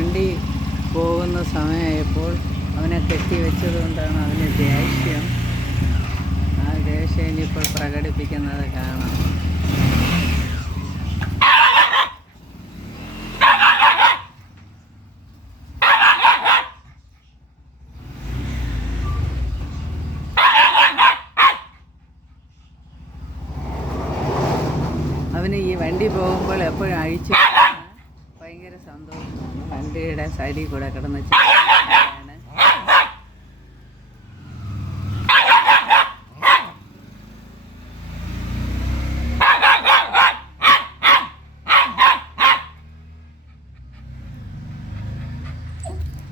വണ്ടി പോകുന്ന സമയമായപ്പോൾ അവനെ കെട്ടി വെച്ചതുകൊണ്ടാണ് അവന് ദേഷ്യം. ആ ദേഷ്യം ഇനിയിപ്പോൾ പ്രകടിപ്പിക്കുന്നത് കാണാം. അവന് ഈ വണ്ടി പോകുമ്പോൾ എപ്പോഴും അഴിച്ചു സൈഡിൽ കൂടെ കിടന്ന്.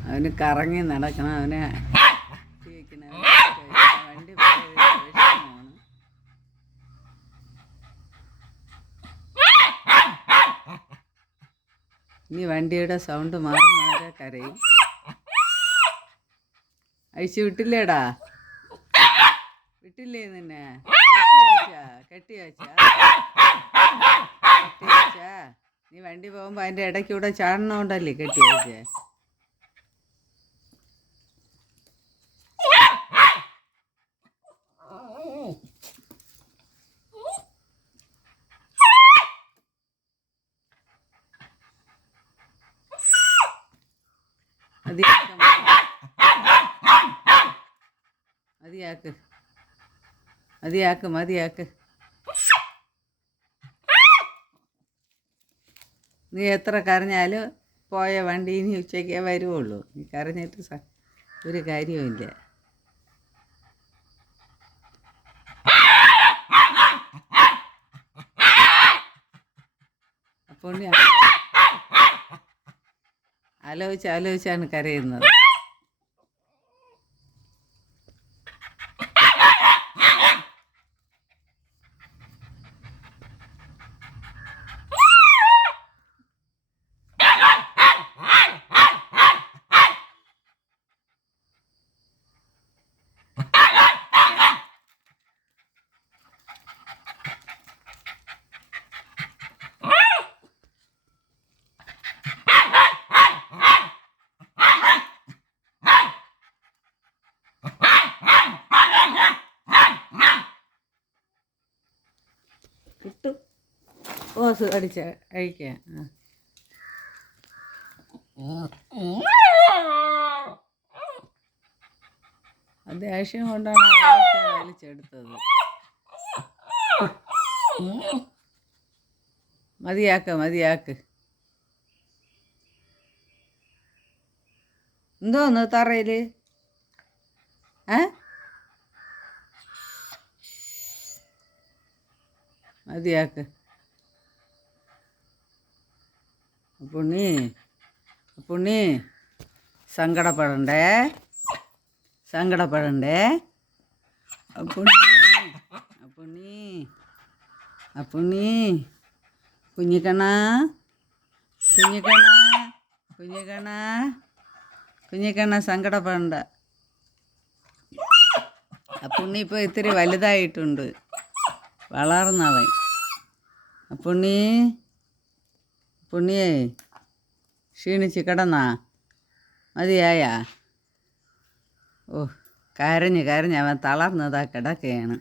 അവന് കറങ്ങി നടക്കണം അവനെ ഇനി വണ്ടിയുടെ സൗണ്ട് മാറി കരയും. അഴിച്ചു വിട്ടില്ലേടാ? വിട്ടില്ലേ നിന്നെ? കെട്ടി വെച്ചാ നീ വണ്ടി പോകുമ്പോ അതിന്റെ ഇടയ്ക്കൂടെ ചാടണോണ്ടല്ലേ കെട്ടി മതിയാക്ക്. മതിയാക്ക് മതിയാക്ക്. നീ എത്ര കരഞ്ഞാലും പോയ വണ്ടി ഇനി ഉച്ചയ്ക്കേ വരുവുള്ളൂ. നീ കരഞ്ഞിട്ട് സ- ഒരു കാര്യവുമില്ല. അപ്പോൾ ആലോചിച്ച് ആലോചിച്ചാണ് കരയുന്നത്. കിട്ടും ഓസ് അടിച്ച അത് ദേഷ്യം കൊണ്ടാണ് വലിച്ചെടുത്തത്. മതിയാക്ക മതിയാക്ക്. എന്തോന്ന് തറയിൽ? ഏ? മതിയാക്ക്. പുണ്ണി പുണ്ണി സങ്കടപ്പെടണ്ടേ? സങ്കടപ്പെടണ്ടേ? പുണ്ണി പുണ്ണി അപ്പുണ്ണി കുഞ്ഞിക്കണ കുഞ്ഞിക്കണ കുഞ്ഞിക്കണ കുഞ്ഞിക്കണ സങ്കടപ്പെടണ്ട. അപ്പുണ്ണി ഇപ്പോൾ ഇത്തിരി വലുതായിട്ടുണ്ട്. വളർന്നവൻ. അപ്പുണ്ണി പുണ്ണിയേ ക്ഷീണിച്ച് കിടന്നാ? മതിയായാ? ഓ കരഞ്ഞ് കരഞ്ഞ് അവൻ തളർന്നതാ കിടക്കുകയാണ്